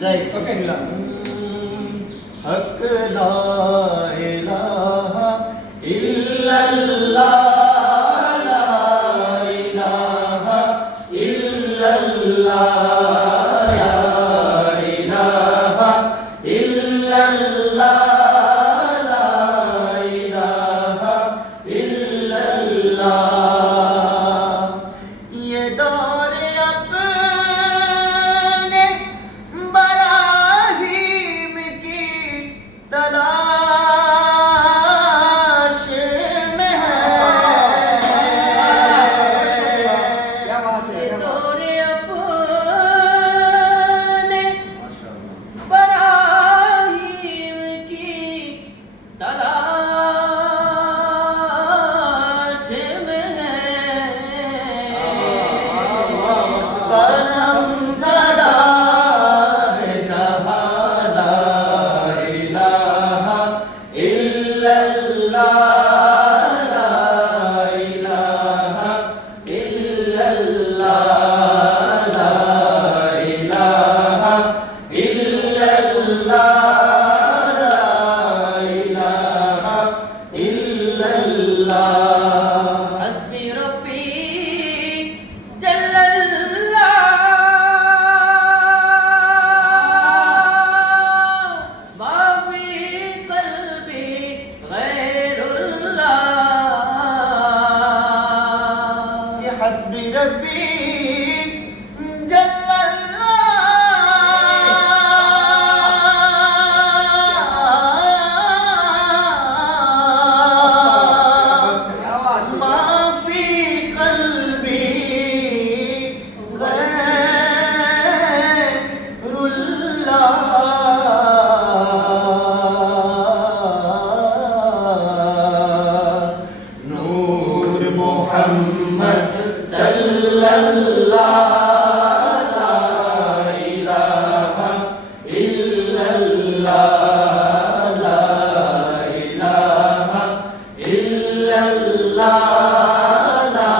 যাই বিসমিল্লাহ হক লা ইলাহা ইল্লাল্লাহ লা ইলাহা ইল্লাল্লাহ লা ইলাহা ইল্লাল্লাহ লা ইলাহা ইল্লাল্লাহ ये दौर अपने बराहीम की तलाश में है ये दौर अपने बराहीम की तलाश में है सनम खड़ा है जहाँ ला इलाहा इल्लल्लाह ला इलाहा इल्लल्लाह ला इलाहा इल्लल्लाह ला इलाहा इल्लल्लाह हस्बी रब्बी जल्लल्लाह मा फी क़ल्बी गैरुल्लाह ये हस्बी रब्बी जल्लल्लाह मा फी क़ल्बी गैरुल्लाह नूर मोहम्मद सल्लल्लाह ला इलाहा इल्लल्लाह ला इलाहा इल्लल्लाह ला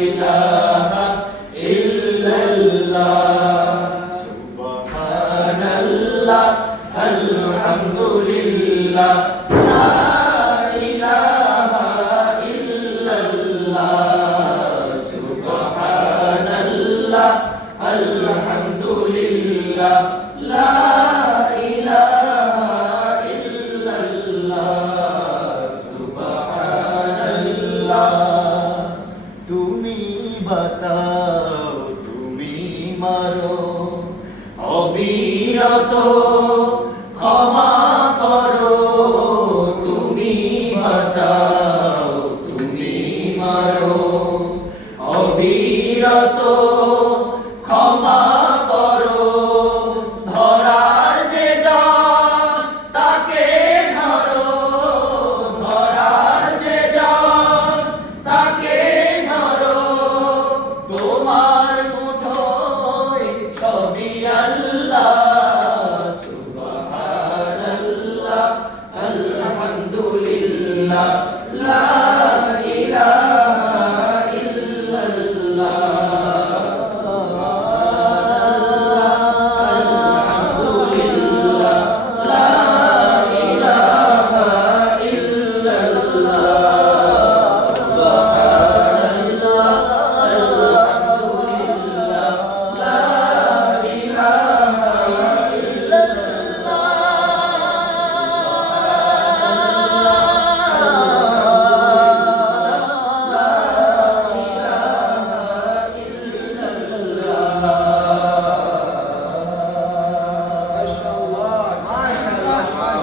इलाहा इल्लल्लाह सुब्हानल्लाह अल्हम्दुलिल्लाह ला इलाहा इल्लल्लाह सुब्हानल्लाह अल्हम्दुलिल्लाह ला इलाहा इल्लल्लाह सुब्हानल्लाह তুমি বাঁচাও তুমি মারো অবিরত